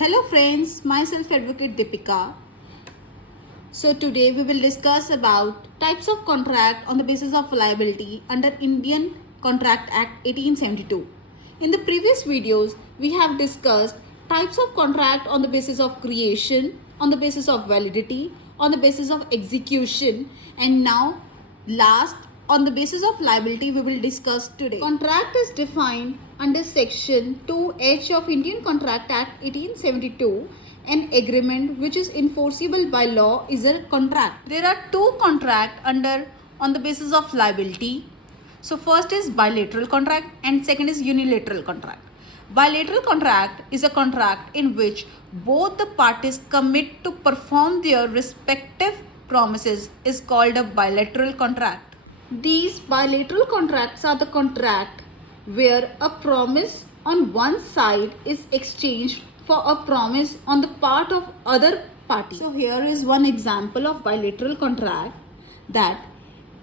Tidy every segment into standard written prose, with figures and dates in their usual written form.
Hello friends, myself Advocate Deepika. So today we will discuss about types of contract on the basis of liability under Indian Contract Act 1872. In the previous videos, we have discussed types of contract on the basis of creation, on the basis of validity, on the basis of execution, and now last on the basis of liability we will discuss today. Contract is defined under section 2H of Indian Contract Act 1872. An agreement which is enforceable by law is a contract. There are two contracts on the basis of liability. So first is bilateral contract and second is unilateral contract. Bilateral contract is a contract in which both the parties commit to perform their respective promises is called a bilateral contract. These bilateral contracts are the contract where a promise on one side is exchanged for a promise on the part of other party. So here is one example of bilateral contract that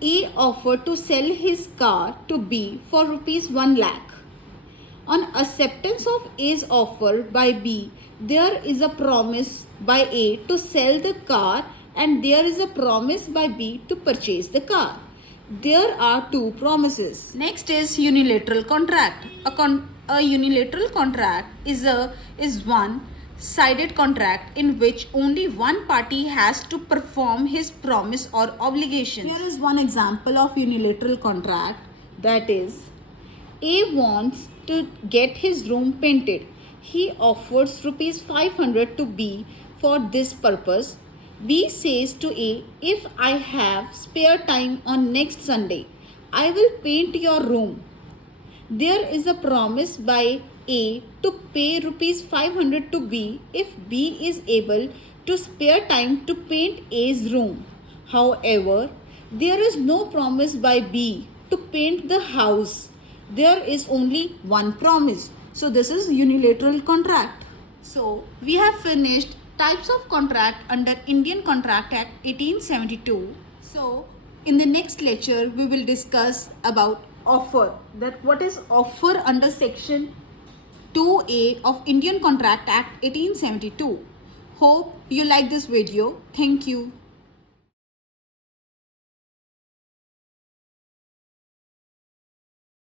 A offered to sell his car to B for rupees 1 lakh. On acceptance of A's offer by B, there is a promise by A to sell the car and there is a promise by B to purchase the car. There are two promises. Next is unilateral contract. A unilateral contract is one-sided contract in which only one party has to perform his promise or obligation. Here is one example of unilateral contract, that is, A wants to get his room painted. He offers rupees 500 to B for this purpose. B says to A, if I have spare time on next Sunday, I will paint your room. There is a promise by A to pay rupees 500 to B if B is able to spare time to paint A's room. However, there is no promise by B to paint the house. There is only one promise. So this is unilateral contract. So we have finished types of contract under Indian Contract Act 1872. So in the next lecture we will discuss about offer, that what is offer under section 2A of Indian Contract Act 1872. Hope you like this video. Thank you.